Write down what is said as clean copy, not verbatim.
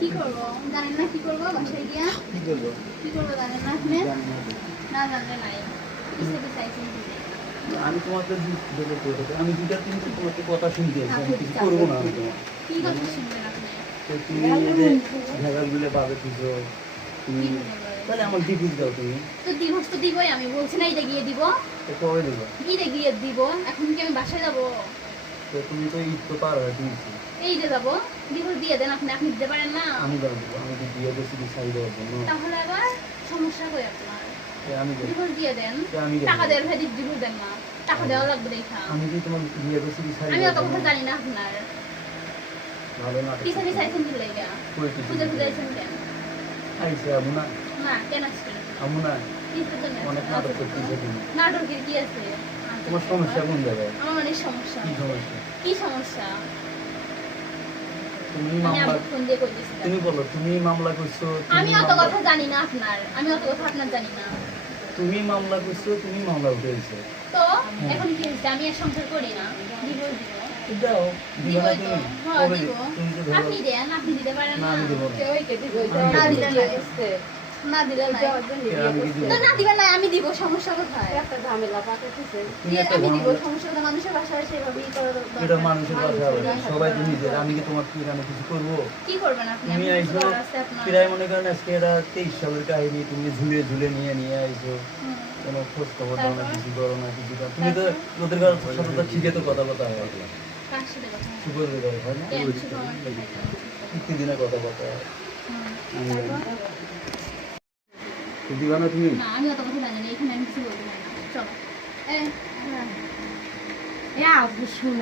কি করবো জানেন না, কি করবো বাসায় গিয়া কি করবো জানেন না আপনি? না জানলে নাই কিছু কি চাইছেন কি? আমি তোমাকে আমি দুটা তিনটে তোমাকে কথা শুনতে আমি কিছু করবো না। আমি তোমার কি কথা শুনবেন আপনি? তুমি ঝাগালগুলো পাবে কিছু তুমি তাহলে আমার ডিভোর্স দাও। তুমি তো ডিভোর্স তো দিবই, আমি বলছি না এটা গিয়ে দিব। কবে দেবো? এটা গিয়ে দিব। এখন কি আমি বাসায় যাবো? তো তুমি তো ঈদ তো পার হয়ে দিয়েছি। এই যে যাবো, ডিভোর্স দিয়ে দেন আপনি, আপনি দিতে পারেন না। আমি দেবো, আমি কি বিয়ে করছি কি শাড়ি দেওয়ার জন্য? তাহলে আবার সমস্যা কই আপনার? আমি দেবো, ডিভোর্স দিয়ে দেন। আমি দেবো। টাকা দেওয়ার ভাই ডিভোর্স দেন না, টাকা দেওয়া লাগবে দেখা। আমি কি তোমার বিয়ে করছি কি শাড়ি আমি দেওয়ার অত জন্য? কথা জানি না আপনার। ভালো না কি জানি চাইছেন কি লাগা? কই কিছু খুঁজে খুঁজে আইছেন কেন? আইসে আমু না না কেন আসছেন? আমু না কি জন্য অনেক নাটক করতেছে তুমি। নাটকের কি আছে? তোমার সমস্যা কোন জায়গায়? আমার অনেক সমস্যা। কি সমস্যা? কি সমস্যা? তুমি আমি মামলা আপনাকে ফোন দিয়ে কইতেছি। তুমি বলো, তুমি মামলা করছো, আমি তুমি অত মামলা- কথা জানি না আপনার, আমি অত কথা আপনার জানি না। তুমি মামলা করছো, তুমি মামলা উঠেছো। তো এখন কি হয়েছে? আমি আর সংসার করি না, ডিভোর্স দিব। দাও দিবা না দিবই তো, তুমি? হ্যাঁ কবে দিব। দিবা? তুমি তো ধরো আপনি দেন, আপনি দিতে পারেন না না। আমি দেবো না। কেউই কেটে দিবে। আমি না দেবো দিলে না। নাই। না দিলে নাই। আমি কি দিব? তো না দিবেন না, আমি দিব, সমস্যা কোথায়? একটা ঝামেলা পাঠাতেছে। তুমি একটা আমি দিব, ঝামেলা- সমস্যা কোথায়? মানুষের বাসায় সেভাবেই করা দরকার। এটা মানুষের কথা হবে, মানুষের সবাই তো কথা। নিজের। আমি কি তোমার কি এখানে কিছু করবো? কি করবেন আপনি? তুমি আমি আইসো কিছু করার আছে আপনার? প্রায় মনে করেন আজকে এটা 23 সালের কাহিনী, তুমি ঝুলে ঝুলে নিয়ে আইসো। হুম। কোনো খোঁজ খবর দাও না, তারপর? কিছু করো না, কিছু করো না। তুমি তো ওদের সাথে তো ঠিকই তো কথা হয়, কার সাথে কথা হয়? সুপার বেকার হয় না? কেন শুধু আমার সাথে হয় না? প্রতিদিনে কথা হয়। হুম। আমি জানি। তারপর? তো দিবা না তুমি? না আমি অত কথা জানি না, এখানে আমি কিছু বলতে পারি না। চলো। এ আবু শুনো।